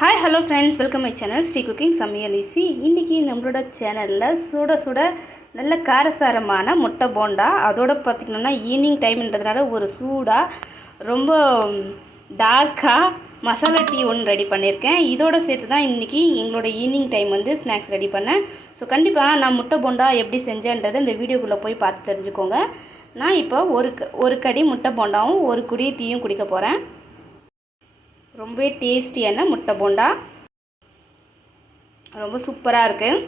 Hi hello friends, welcome my channel Sri cooking சமையல் easy. இன்றைக்கி நம்மளோட சேனலில் சுட சுட நல்ல காரசாரமான முட்டை போண்டா, அதோடு பார்த்திங்கன்னா ஈவினிங் டைம்ன்றதுனால ஒரு சூடாக ரொம்ப டார்க்காக மசாலா டீ ஒன்று ரெடி பண்ணியிருக்கேன். இதோடு சேர்த்து தான் இன்றைக்கி எங்களோட ஈவினிங் டைம் ஸ்நாக்ஸ் ரெடி பண்ணேன். ஸோ கண்டிப்பாக நான் முட்டை போண்டா எப்படி செஞ்சேன்றதை இந்த வீடியோக்குள்ளே போய் பார்த்து தெரிஞ்சுக்கோங்க. நான் இப்போ ஒரு கடி முட்டை போண்டாவும் ஒரு குடி டீயும் குடிக்க போகிறேன். ரொம்ப டேஸ்டியான முட்டை போண்டா, ரொம்ப சூப்பராக இருக்குது.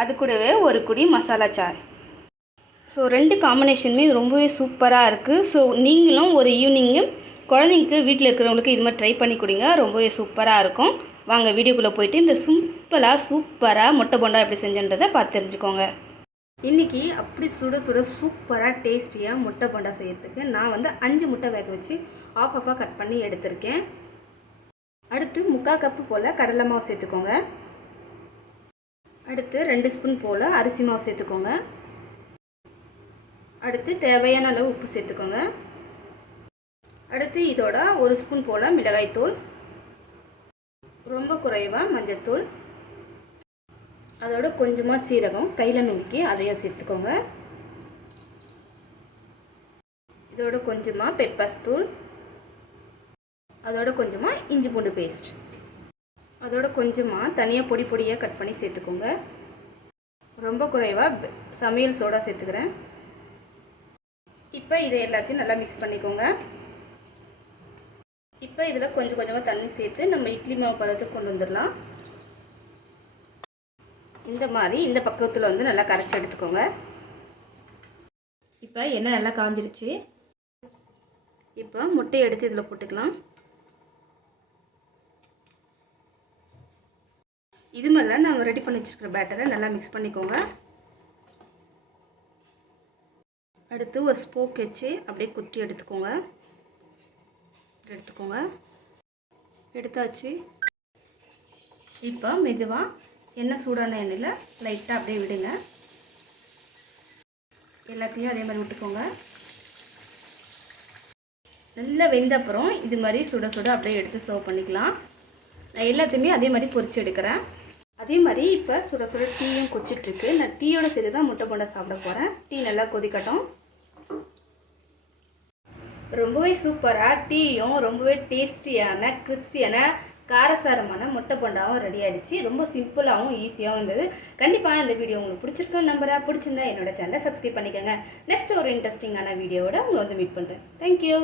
அது கூடவே ஒரு குடி மசாலா சாய். ஸோ ரெண்டு காம்பினேஷனுமே ரொம்பவே சூப்பராக இருக்குது. ஸோ நீங்களும் ஒரு ஈவினிங்கு குழந்தைங்களுக்கு வீட்டில் இருக்கிறவங்களுக்கு இது மாதிரி ட்ரை பண்ணி கொடுங்க, ரொம்பவே சூப்பராக இருக்கும். வாங்க வீடியோக்குள்ளே போயிட்டு இந்த சூப்பராக முட்டை போண்டா எப்படி செஞ்சுன்றதை பார்த்து தெரிஞ்சுக்கோங்க. இன்றைக்கி அப்படி சுட சுட சூப்பராக டேஸ்டியாக முட்டை போண்டா செய்கிறதுக்கு நான் 5 முட்டை வேக வச்சு ஆஃபாக கட் பண்ணி எடுத்திருக்கேன். அடுத்து 3/4 கப்பு போல் கடலை மாவு சேர்த்துக்கோங்க. அடுத்து 2 ஸ்பூன் போல் அரிசி மாவு சேர்த்துக்கோங்க. அடுத்து தேவையான அளவு உப்பு சேர்த்துக்கோங்க. அடுத்து இதோட 1 ஸ்பூன் போல் மிளகாய்த்தூள், ரொம்ப குறைவாக மஞ்சள்தூள், அதோட கொஞ்சமாக சீரகம் கையில் நுணுக்கி அதையும் சேர்த்துக்கோங்க. இதோட கொஞ்சமாக பெப்பர் தூள், அதோட கொஞ்சமாக இஞ்சி பூண்டு பேஸ்ட், அதோட கொஞ்சமாக தனியாக பொடியாக கட் பண்ணி சேர்த்துக்கோங்க. ரொம்ப குறைவாக சமையல் சோடா சேர்த்துக்கிறேன். இப்போ இதை எல்லாத்தையும் நல்லா மிக்ஸ் பண்ணிக்கோங்க. இப்போ இதில் கொஞ்சமாக தண்ணி சேர்த்து நம்ம இட்லி மாவு பதத்துக்கு கொண்டு வந்துடலாம். இந்த மாதிரி இந்த பக்கத்தில் நல்லா கரைச்சி எடுத்துக்கோங்க. இப்போ எண்ணெய் நல்லா காஞ்சிருச்சு. இப்போ முட்டையை எடுத்து இதில் போட்டுக்கலாம். இது மேலே நம்ம ரெடி பண்ணி வச்சுருக்கிற பேட்டரை நல்லா மிக்ஸ் பண்ணிக்கோங்க. அடுத்து ஒரு ஸ்போக் வச்சு அப்படியே குத்தி எடுத்துக்கோங்க. எடுத்தாச்சு. இப்போ மெதுவாக எண்ணெய் சூடான எண்ணெயில் லைட்டாக அப்படியே விடுங்க. எல்லாத்தையும் அதே மாதிரி விட்டுக்கோங்க. நல்லா வெந்த அப்புறம் இது மாதிரி சுட சுட அப்படியே எடுத்து சர்வ் பண்ணிக்கலாம். நான் எல்லாத்தையுமே அதே மாதிரி பொரிச்சு எடுக்கிறேன். அதே மாதிரி இப்போ சுட சுட டீயும் கொச்சிட்ருக்கு. நான் டீயோடு சேர்த்து தான் முட்டை போண்டா சாப்பிட போகிறேன். டீ நல்லா கொதிக்கட்டும். ரொம்பவே சூப்பராக டீயும் ரொம்பவே டேஸ்டியான கிரிப்ஸியான காரசாரமான முட்டை போண்டாவும் ரெடி ஆகிடுச்சு. ரொம்ப சிம்பிளாகவும் ஈஸியாகவும் இருந்தது. கண்டிப்பாக இந்த வீடியோ உங்களுக்கு பிடிச்சிருக்குன்னு நம்புறேன். பிடிச்சிருந்தா என்னோட சேனலை சப்ஸ்கிரைப் பண்ணிக்கோங்க. நெக்ஸ்ட் ஒரு இன்ட்ரெஸ்டிங்கான வீடியோவோட உங்களை மீட் பண்ணுறேன். தேங்க்யூ.